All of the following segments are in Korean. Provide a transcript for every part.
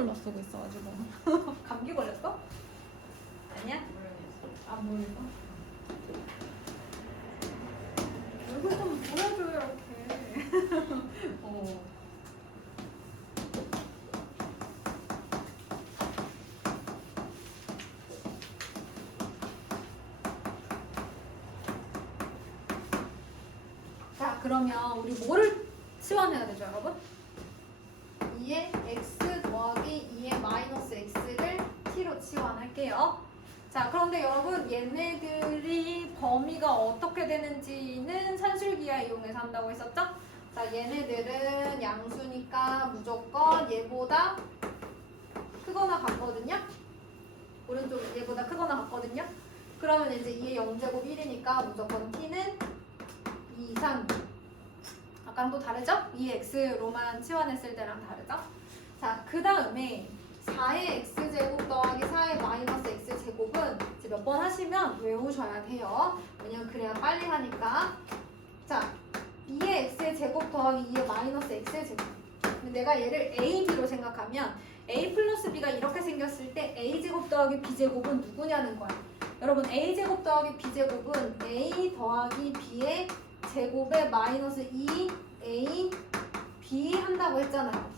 눌러 쓰고 있어가지고. 감기 걸렸어? 아니야? 아, 모르겠어. 얼굴 좀 보여줘요, 이렇게. 어. 자, 그러면 우리 뭐를 치환해야 되죠, 여러분? 2의 x 더하기 2의 마이너스 x를 t로 치환할게요. 자, 그런데 여러분 얘네들이 범위가 어떻게 되는지는 산술기하 이용해서 한다고 했었죠? 자, 얘네들은 양수니까 무조건 얘보다 크거나 같거든요. 오른쪽 얘보다 크거나 같거든요. 그러면 이제 2의 0제곱 1이니까 무조건 t는 2 이상. 아까랑 또 다르죠? 2x로만 치환했을 때랑 다르죠? 자, 그 다음에 4의 x제곱 더하기 4의 마이너스 x제곱은 이제 몇 번 하시면 외우셔야 돼요. 왜냐면 그래야 빨리 하니까. 자, 2의 x의 제곱 더하기 2의 마이너스 x의 제곱. 근데 내가 얘를 a, b로 생각하면 a 플러스 b가 이렇게 생겼을 때 a제곱 더하기 b제곱은 누구냐는 거야. 여러분 a제곱 더하기 b제곱은 a 더하기 b의 제곱에 마이너스 2a b 한다고 했잖아요.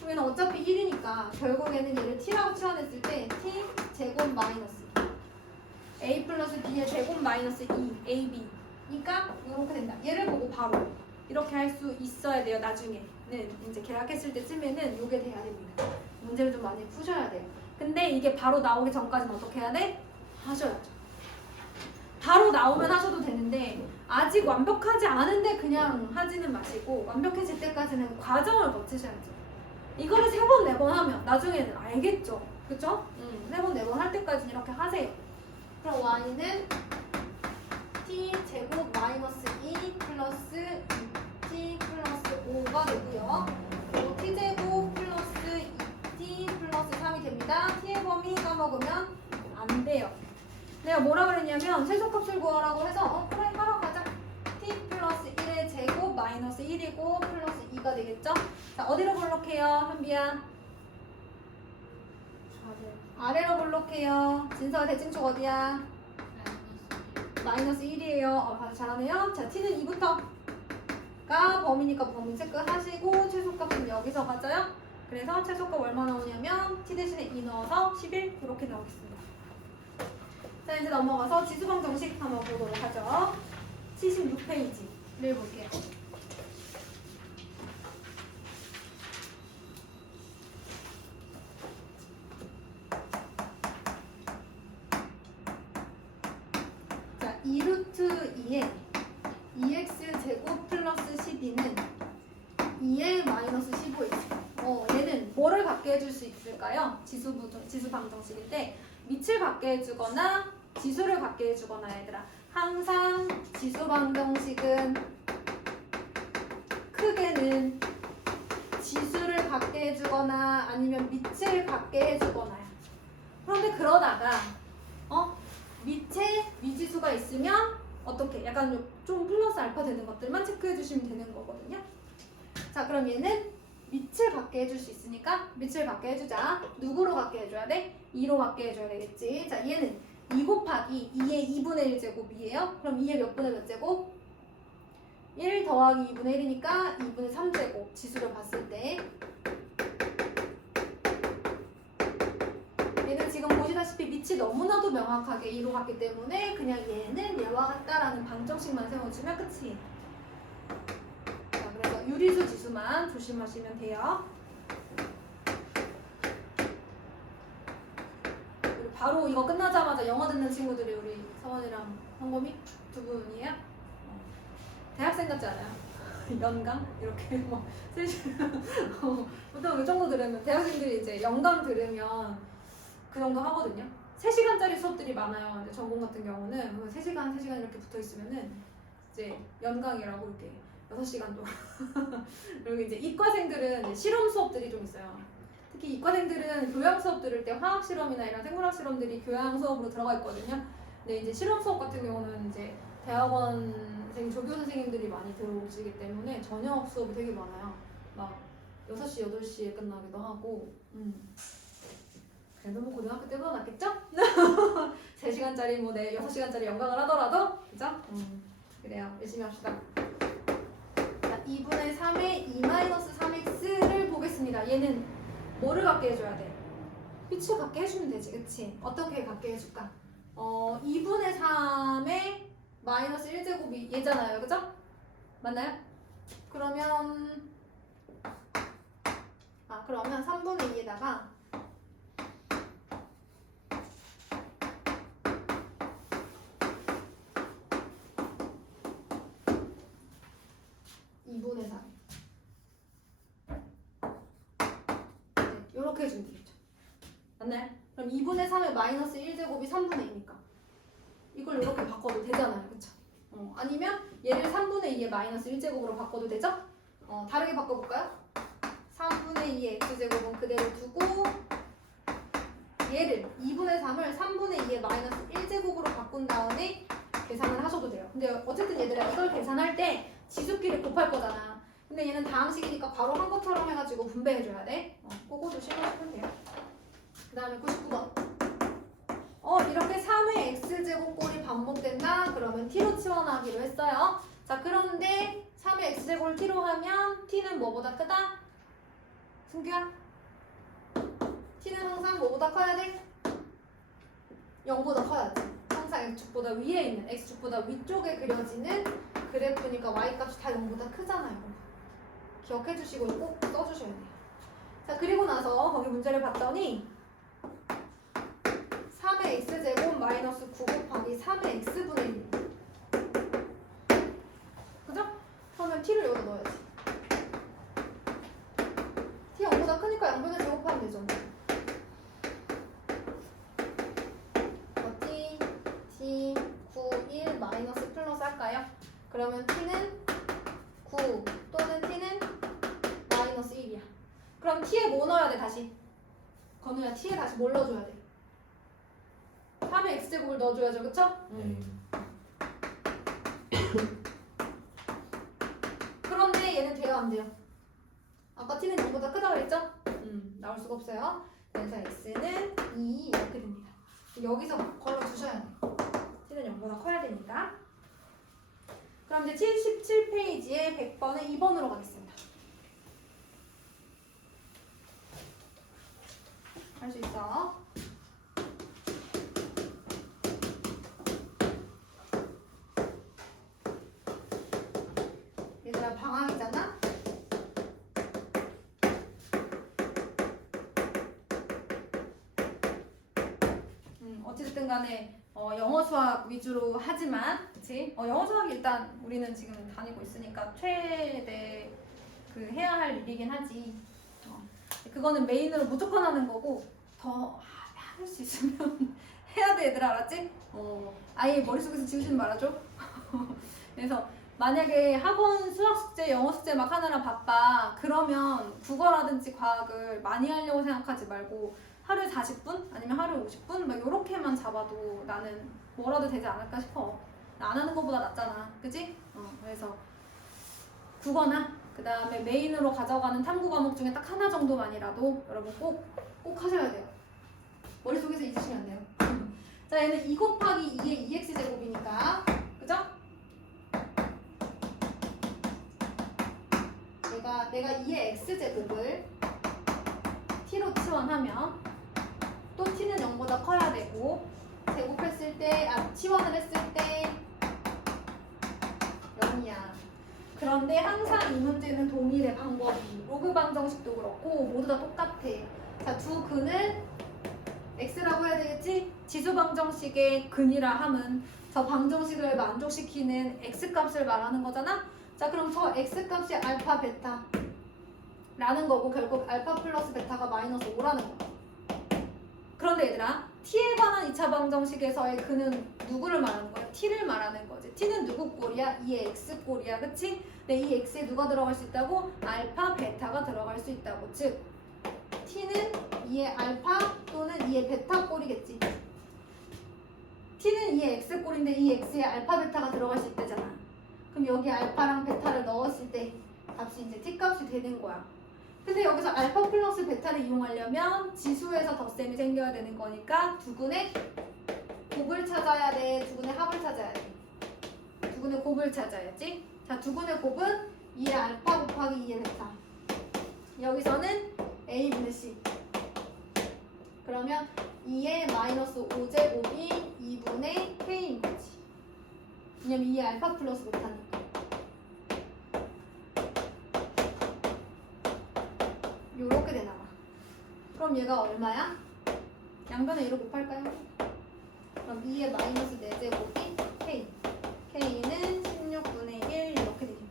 그러면 어차피 1이니까 결국에는 얘를 t라고 치환했을 때 t 제곱 마이너스 a 플러스 b의 제곱 마이너스 2ab 그러니까 이렇게 된다. 얘를 보고 바로 이렇게 할 수 있어야 돼요. 나중에는 이제 계약했을 때쯤에는 이게 돼야 됩니다. 문제를 좀 많이 푸셔야 돼요. 근데 이게 바로 나오기 전까지는 어떻게 해야 돼? 하셔야죠. 바로 나오면 하셔도 되는데 아직 완벽하지 않은데 그냥 하지는 마시고 완벽해질 때까지는 과정을 거치셔야죠. 이거를 3번, 4번 하면 나중에는 알겠죠? 그쵸? 3번, 4번 할 때까지 이렇게 하세요. 그럼 y는 t 제곱 마이너스 2 플러스 2t 플러스 5가 되고요. 그리고 t 제곱 플러스 2t 플러스 3이 됩니다. t의 범위 까먹으면 안 돼요. 내가 뭐라 그랬냐면 최소값을 구하라고 해서 그래 하러 가자. t 플러스 1의 제곱 마이너스 1이고 플러스 2가 되겠죠? 자, 어디로 볼록해요? 한비야? 아래로 볼록해요. 진서가 대칭축 어디야? 마이너스 1이에요. 잘하네요. 자, t는 2부터가 범위니까 범위 체크하시고 최소값은 여기서 가져요. 그래서 최소값 얼마 나오냐면 t 대신에 2 넣어서 11 이렇게 나오겠습니다. 자, 이제 넘어가서 지수방 정식 한번 보도록 하죠. 76페이지를 볼게요. 자, 2루트 2에 2x 제곱 플러스 12는 2의 마이너스 15x. 얘는 뭐를 갖게 해줄 수 있을까요? 지수방 정식일 때 밑을 갖게 해주거나 지수를 갖게 해주거나 얘들아. 항상 지수방 정식은 크게는 지수를 갖게 해주거나 아니면 밑을 갖게 해주거나요. 그런데 그러다가 밑에 미지수가 있으면 어떻게? 약간 좀 플러스 알파 되는 것들만 체크해 주시면 되는 거거든요. 자, 그럼 얘는 밑을 갖게 해줄 수 있으니까 밑을 갖게 해주자. 누구로 갖게 해줘야 돼? 2로 갖게 해줘야 되겠지. 자, 얘는 2 곱하기 2의 2분의 1 제곱이에요. 그럼 2의 몇 분의 몇 제곱? 1 더하기 2분의 1이니까 2분의 3 제곱. 지수를 봤을 때 얘는 지금 보시다시피 밑이 너무나도 명확하게 2로 갔기 때문에 그냥 얘는 얘와 같다라는 방정식만 세워주면 끝이에요. 자, 그래서 유리수 지수만 조심하시면 돼요. 그리고 바로 이거 끝나자마자 영어 듣는 친구들이 우리 서원이랑 성범이 두 분이에요. 대학생 같지 않아요? 연강? 이렇게 뭐 보통 이 정도 들으면 대학생들이 이제 연강 들으면 그 정도 하거든요. 3시간짜리 수업들이 많아요. 이제 전공 같은 경우는 3시간 이렇게 붙어 있으면은 이제 연강이라고 이렇게 6시간 동안. 그리고 이제 이과생들은 이제 실험 수업들이 좀 있어요. 특히 이과생들은 교양 수업 들을 때 화학 실험이나 이런 생물학 실험들이 교양 수업으로 들어가 있거든요. 근데 이제 실험 수업 같은 경우는 이제 대학원생 조교 선생님들이 많이 들어오시기 때문에 저녁 수업이 되게 많아요. 막 6시, 8시에 끝나기도 하고. 그래도 뭐 고등학교 때보다 낫겠죠? 3시간짜리 뭐 6시간짜리 연강을 하더라도 그죠? 그래요. 열심히 합시다. 자, 2분의 3의 2-3x를 보겠습니다. 얘는 뭐를 갖게 해줘야 돼? 빛을 갖게 해주면 되지, 그치? 어떻게 갖게 해줄까? 2분의 3의 마이너스 1제곱이 얘잖아요, 그죠? 맞나요? 그러면 3분의 2에다가 2분의 3 이렇게 해주면 되겠죠. 맞나요? 그럼 2분의 3의 마이너스 1제곱이 3분의 2니까 이걸 이렇게 바꿔도 되잖아요. 그쵸? 아니면 얘를 3분의 2의 마이너스 1제곱으로 바꿔도 되죠? 다르게 바꿔볼까요? 3분의 2의 x제곱은 그대로 두고 얘를 2분의 3을 3분의 2의 마이너스 1제곱으로 바꾼 다음에 계산을 하셔도 돼요. 근데 어쨌든 얘들아 이걸 계산할 때 지수끼리 곱할 거잖아. 근데 얘는 다항식이니까 바로 한 것처럼 해가지고 분배해줘야 돼. 그거도 신고하시면 돼요. 그 다음에 99번. 이렇게 3의 x제곱 꼴이 반복된다? 그러면 t로 치환하기로 했어요. 자, 그런데 3의 x제곱을 t로 하면 t는 뭐보다 크다? 승규야? t는 항상 뭐보다 커야 돼? 0보다 커야지. 항상 x축보다 위에 있는 x축보다 위쪽에 그려지는 그래프니까 y값이 다 0보다 크잖아요. 기억해 주시고 꼭 써주셔야 돼요. 자, 그리고 나서 거기 문제를 봤더니 3의 x제곱 마이너스 9 곱하기 3의 x분의 1. 그죠? 그러면 t를 여기다 넣어야지. t 0보다 크니까 양변을 제곱하면 되죠. t 9, 1 마이너스 플러스 할까요? 그러면 t는 9 또는 t는 마이너스 1이야. 그럼 t에 뭐 넣어야 돼 다시? 건우야 t에 다시 뭘 넣어줘야 돼? 3의 x제곱을 넣어줘야죠, 그쵸? 그런데 얘는 돼요, 안 돼요? 아까 t는 0보다 크다고 했죠? 나올 수가 없어요. 그래서 x는 2 이렇게 됩니다. 여기서 걸어주셔야 돼요. t는 0보다 커야 되니까. 그럼 이제 77페이지에 100번에 2번으로 가겠습니다. 할 수 있어. 얘들아 방학이잖아? 어쨌든 간에 영어 수학 위주로 하지만 그치? 영어 수학 일단 우리는 지금 다니고 있으니까 최대 그 해야 할 일이긴 하지. 그거는 메인으로 무조건 하는 거고 더 할 수 있으면 해야 돼 얘들아 알았지? 아예 머릿속에서 지우지는 말아줘. 그래서 만약에 학원 수학 숙제, 영어 숙제 막 하느라 바빠 그러면 국어라든지 과학을 많이 하려고 생각하지 말고 하루에 40분? 아니면 하루에 50분? 막 요렇게만 잡아도 나는 뭐라도 되지 않을까 싶어. 안 하는 것보다 낫잖아. 그치? 그래서 국어나 그 다음에 메인으로 가져가는 탐구 과목 중에 딱 하나 정도만이라도 여러분 꼭 하셔야 돼요. 머릿속에서 잊으시면 안 돼요. 자, 얘는 2 곱하기 2의 2x제곱이니까 그죠? 내가 2의 x제곱을 t로 치환하면 또 t는 0보다 커야 되고 제곱했을 때 치환을 했을 때 0이야. 그런데 항상 이 문제는 동일해 방법이. 로그 방정식도 그렇고 모두 다 똑같아. 자, 두 근을 x라고 해야 되겠지? 지수 방정식의 근이라 함은 저 방정식을 만족시키는 x값을 말하는 거잖아? 자, 그럼 저 x값이 알파 베타 라는 거고 결국 알파 플러스 베타가 마이너스 5라는 거야. 그런데 얘들아 t에 관한 2차 방정식에서의 근은 누구를 말하는 거야? t를 말하는 거지. t는 누구 꼴이야? 2의 x 꼴이야. 그치? 근데 이 x에 누가 들어갈 수 있다고? 알파 베타가 들어갈 수 있다고. 즉 t는 2의 알파 또는 2의 베타 꼴이겠지. t는 2의 x 꼴인데 이 x에 알파 베타가 들어갈 수 있다잖아. 그럼 여기 알파랑 베타를 넣었을 때 값이 이제 t 값이 되는 거야. 근데 여기서 알파 플러스 베타를 이용하려면 지수에서 덧셈이 생겨야 되는 거니까 두근의 곱을 찾아야 돼. 두근의 합을 찾아야 돼. 두근의 곱을 찾아야지. 자, 두근의 곱은 2의 알파 곱하기 2의 베타. 여기서는 A분의 C. 그러면 2의 마이너스 5제곱이 2분의 K인 거지. 왜냐면 2의 알파 플러스 베타니까. 요렇게 되나 봐. 그럼 얘가 얼마야? 양변에 1을 곱할까요? 그럼 2의 마이너스 4제곱이 K. K는 16분의 1 이렇게 되겠네요.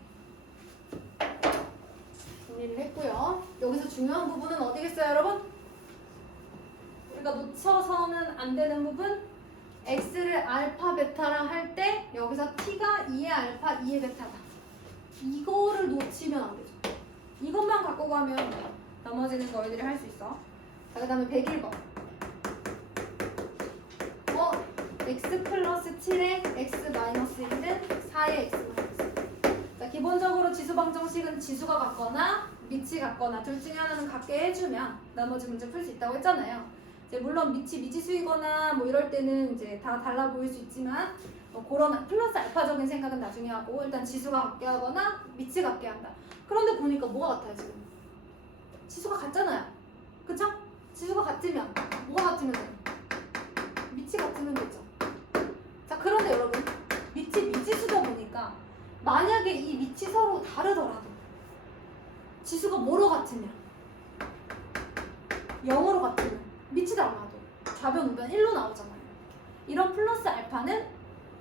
정리를 했고요. 여기서 중요한 부분은 어디겠어요, 여러분? 우리가 놓쳐서는 안 되는 부분. X를 알파, 베타랑 할 때 여기서 T가 2의 알파, 2의 베타다. 이거를 놓치면 안 되죠. 이것만 갖고 가면 나머지는 너희들이 할 수 있어. 자, 그 다음에 101번. x 플러스 7의 x 마이너스 1은 4의 x 마이너스 1. 자, 기본적으로 지수 방정식은 지수가 같거나 밑이 같거나 둘 중에 하나는 같게 해주면 나머지 문제 풀 수 있다고 했잖아요. 이제 물론 밑이 미지수이거나 뭐 이럴 때는 이제 다 달라 보일 수 있지만 그런 플러스 알파적인 생각은 나중에 하고 일단 지수가 같게 하거나 밑이 같게 한다. 그런데 보니까 뭐가 같아요 지금? 지수가 같잖아요. 그쵸? 지수가 같으면 뭐가 같으면 돼요? 밑이 같으면 되죠. 자, 그런데 여러분 밑이 미지수다 보니까 만약에 이 밑이 서로 다르더라도 지수가 뭐로 같으면 0으로 같으면 밑이 달라도 좌변 우변 1로 나오잖아요. 이런 플러스 알파는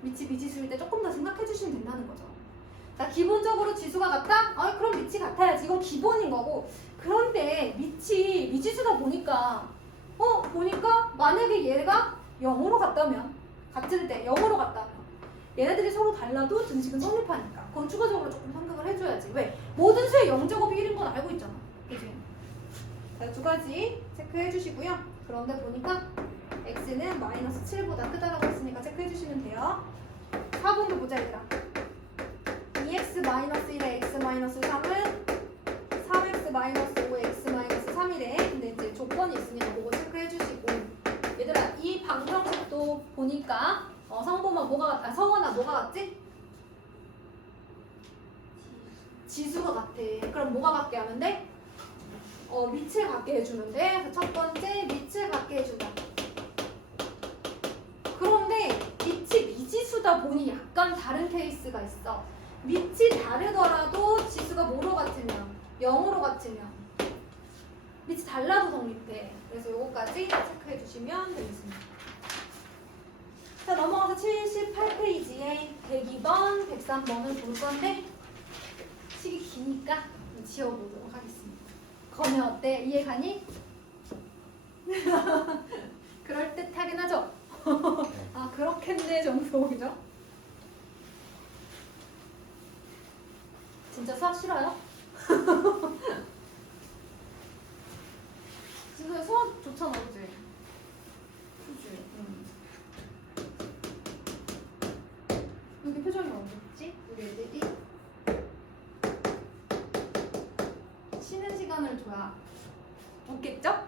밑이 미지수일 때 조금 더 생각해 주시면 된다는 거죠. 자, 기본적으로 지수가 같다? 그럼 밑이 같아야지. 이건 기본인 거고. 그런데 밑이 미지수다 보니까 보니까 만약에 얘가 0으로 같다면 같을 때 0으로 같다면 얘네들이 서로 달라도 등식은 성립하니까 그건 추가적으로 조금 생각을 해줘야지. 왜? 모든 수의 0제곱이 1인 건 알고 있잖아. 그치? 자, 두 가지 체크해 주시고요. 그런데 보니까 x는 마이너스 7보다 크다라고 했으니까 체크해 주시면 돼요. 4번도 보자 얘들아. 2x 마이너스 1의 x 마이너스 3은 3x 마이너스 5의 x 마이너스 3이래. 근데 이제 조건이 있으니까 그거 체크해 주시고. 얘들아, 이 방정식도 보니까 성원아 뭐가 같지? 지수가 같아. 그럼 뭐가 같게 하면 돼? 밑을 같게 해주면 돼. 그래서 첫 번째 밑을 같게 해준다. 그런데 밑이 미지수다 보니 약간 다른 케이스가 있어. 밑이 다르더라도 지수가 뭐로 같으면 0으로 같으면 밑이 달라도 성립해. 그래서 요거까지 체크해 주시면 되겠습니다. 자, 넘어가서 78페이지에 102번, 103번을 볼 건데 시기 기니까 지워보도록 하겠습니다. 거면 어때? 이해 가니? 그럴듯하긴 하죠? 아, 그렇겠네 정도, 그죠? 진짜 수학 싫어요? 진짜 수학 좋잖아, 그치? 그치? 여기 표정이 어딨지? 우리 애들이 쉬는 시간을 줘야 웃겠죠?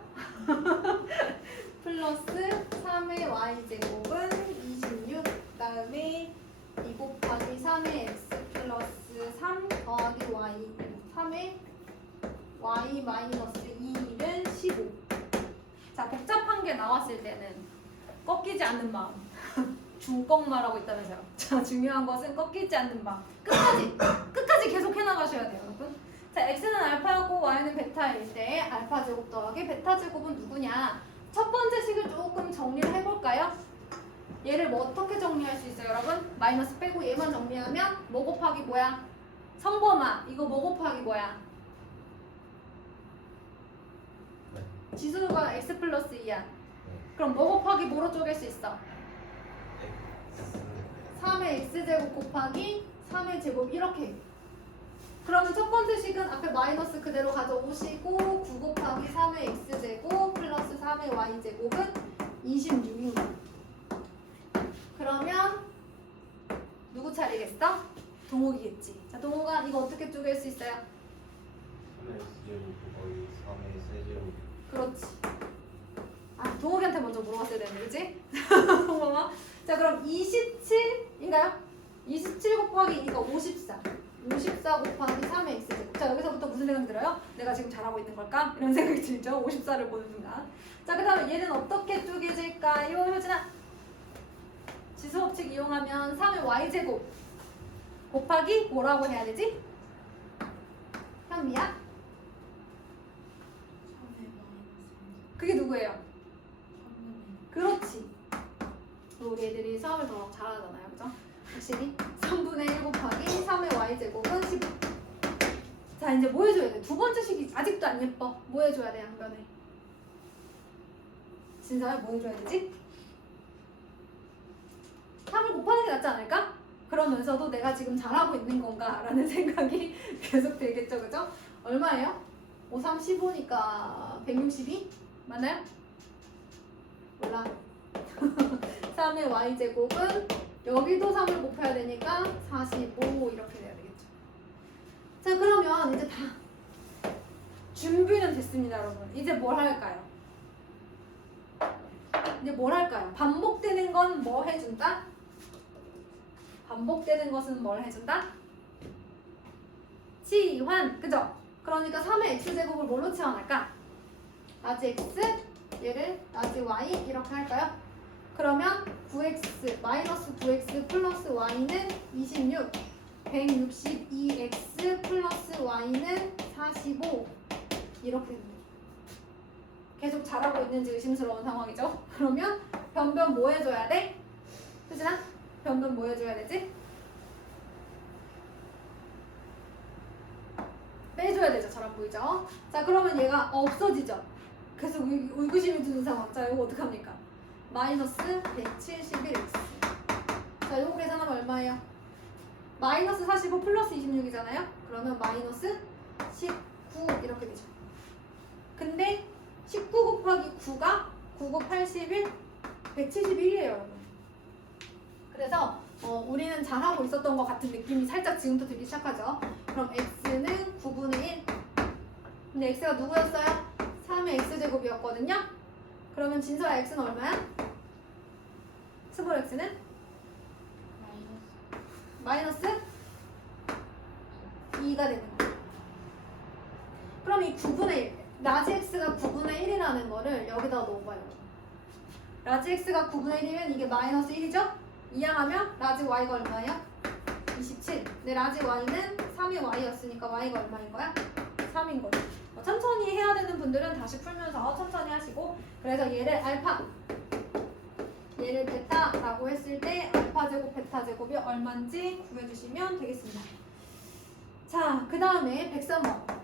플러스 3의 y제곱은 26. 그 다음에 2 곱하기 3의 x 플러스 3 더하기 y 3의 y 마이너스 2는 15. 자, 복잡한 게 나왔을 때는 꺾이지 않는 마음. 중꺾말하고 있다면서요. 자, 중요한 것은 꺾이지 않는 마음. 끝까지 계속 해나가셔야 돼요, 여러분. 자, x는 알파고 y는 베타일 때 알파 제곱 더하기 베타 제곱은 누구냐? 첫 번째 식을 조금 정리를 해볼까요? 얘를 뭐 어떻게 정리할 수 있어요, 여러분? 마이너스 빼고 얘만 정리하면 뭐 곱하기 뭐야? 성범아, 이거 뭐 곱하기 뭐야? 지수가 x 플러스 2야. 그럼 뭐 곱하기 뭐로 쪼갤 수 있어? 3의 x제곱 곱하기 3의 제곱 이렇게. 그러면 첫 번째 식은 앞에 마이너스 그대로 가져오시고 9 곱하기 3의 x제곱 플러스 3의 y제곱은 26인 거야. 그러면 누구 차례겠어? 동욱이겠지. 자, 동욱아 이거 어떻게 쪼갤 수 있어요? X제곱 곱하기 3의 세제곱. 그렇지. 아, 동욱이한테 먼저 물어봤어야 되는데, 그치? 고마워. 자, 그럼 27인가요? 27 곱하기 2가 54. 54 곱하기 3의 X제곱. 자, 여기서부터 무슨 생각 들어요? 내가 지금 잘하고 있는 걸까? 이런 생각이 들죠? 54를 보는 순간. 자, 그 다음에 얘는 어떻게 쪼개질까요? 효진아. 지수법칙 이용하면 3의 Y제곱 곱하기 뭐라고 해야 되지? 현미야? 그게 누구예요? 그렇지. 우리 애들이 수학을 더 잘하잖아요. 그죠? 확실히 3분의 1 곱하기 3의 y제곱은 15. 자, 이제 뭐 해줘야 돼? 두 번째 식이 아직도 안 예뻐. 뭐 해줘야 돼? 양변에. 진짜야? 뭐 해줘야 되지? 3을 곱하는 게 낫지 않을까? 그러면서도 내가 지금 잘하고 있는 건가? 라는 생각이 계속 들겠죠. 그죠? 얼마예요? 5, 3, 15니까 162? 맞나요? 몰라. 3의 y제곱은 여기도 3을 곱해야 되니까 45 이렇게 돼야 되겠죠. 자, 그러면 이제 다 준비는 됐습니다, 여러분. 이제 뭘 할까요? 이제 뭘 할까요? 반복되는 건 뭐 해준다? 반복되는 것은 뭘 해준다? 치환, 그죠? 그러니까 3의 x제곱을 뭘로 치환할까? 라지 x, 얘를 라지 y 이렇게 할까요? 그러면 9x 마이너스 9x 플러스 y는 26, 162x 플러스 y는 45 이렇게 됩니다. 계속 잘하고 있는지 의심스러운 상황이죠. 그러면 변변 뭐 해줘야 돼? 수진아? 변변 뭐 해줘야 되지? 빼줘야 되죠. 잘 안 보이죠? 자, 그러면 얘가 없어지죠. 계속 의구심이 드는 상황. 자, 이거 어떡합니까? 마이너스 171x. 자, 요거 계산하면 얼마예요? 마이너스 45 플러스 26이잖아요? 그러면 마이너스 19 이렇게 되죠. 근데 19 곱하기 9가 9, 9, 81, 171이에요, 여러분. 그래서 우리는 잘하고 있었던 것 같은 느낌이 살짝 지금부터 들기 시작하죠. 그럼 x는 9분의 1. 근데 x가 누구였어요? 3의 x제곱이었거든요. 그러면 진서야 x는 얼마야? 스몰 x는? 마이너스 2가 되는 거예요. 그럼 이 9분의 1, 라지 x가 9분의 1이라는 거를 여기다 넣어봐요. 라지 x가 9분의 1이면 이게 마이너스 1이죠? 이항하면 라지 y가 얼마예요? 27. 근데 라지 y는 3의 y였으니까 y가 얼마인 거야? 3인 거죠. 천천히 해야 되는 분들은 다시 풀면서 천천히 하시고, 그래서 얘를 알파, 얘를 베타라고 했을 때 알파 제곱 베타 제곱이 얼마인지 구해주시면 되겠습니다. 자, 그 다음에 103번.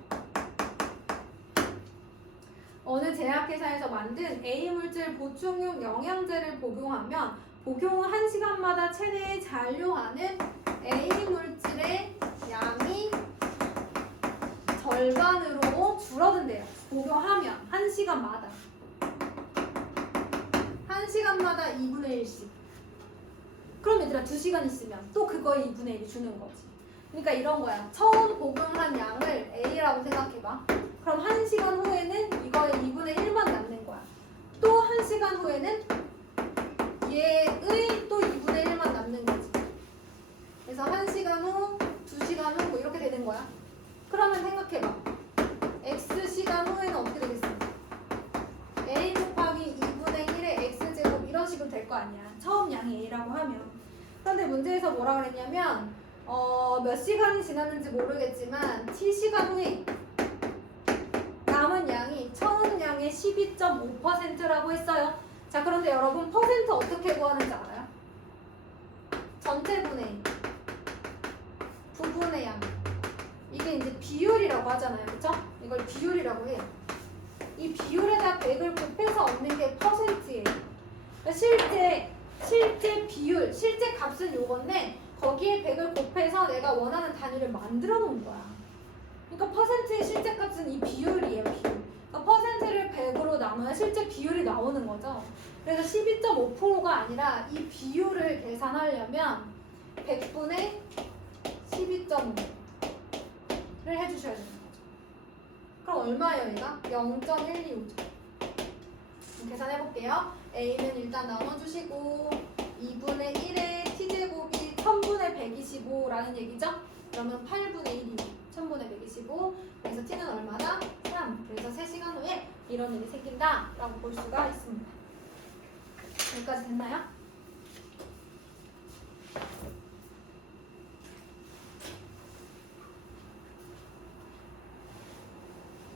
어느 제약회사에서 만든 A물질 보충용 영양제를 복용하면 복용 1시간마다 체내에 잔류하는 A물질의 양이 절반으로 줄어든대요. 복용하면 1시간마다 1시간마다 2분의 1씩. 그럼 얘들아 2시간 있으면 또 그거의 2분의 1이 주는 거지. 그러니까 이런 거야. 처음 복용한 양을 A라고 생각해봐. 그럼 1시간 후에는 이거의 2분의 1만 남는 거야. 또 1시간 후에는 얘의 또 2분의 1만 남는 거지. 그래서 1시간 후, 2시간 후 뭐 이렇게 되는 거야. 그러면 생각해봐. X시간 후에는 어떻게 되겠습니까? A 곱하기 2분의 1의 X제곱 이런 식으로 될 거 아니야. 처음 양이 A라고 하면. 그런데 문제에서 뭐라 그랬냐면 몇 시간이 지났는지 모르겠지만 T시간 후에 남은 양이 처음 양의 12.5%라고 했어요. 자, 그런데 여러분 퍼센트 어떻게 구하는지 알아요? 전체 분의 부분의 양. 이게 이제 비율이라고 하잖아요. 그쵸? 이걸 비율이라고 해요. 이 비율에다 100을 곱해서 얻는 게 퍼센트예요. 그러니까 실제 비율, 실제 값은 요건데 거기에 100을 곱해서 내가 원하는 단위를 만들어 놓은 거야. 그러니까 퍼센트의 실제 값은 이 비율이에요. 비율. 그러니까 퍼센트를 100으로 나눠야 실제 비율이 나오는 거죠. 그래서 12.5%가 아니라 이 비율을 계산하려면 100분의 12.5를 해주셔야 되는 거죠. 그럼 얼마예요 얘가? 0.125죠. 계산해볼게요. A는 일단 나눠주시고 2분의 1의 t제곱이 1000분의 125라는 얘기죠? 그러면 8분의 1이요. 1000분의 125. 그래서 t는 얼마나? 3. 그래서 3시간 후에 이런 일이 생긴다 라고 볼 수가 있습니다. 여기까지 됐나요?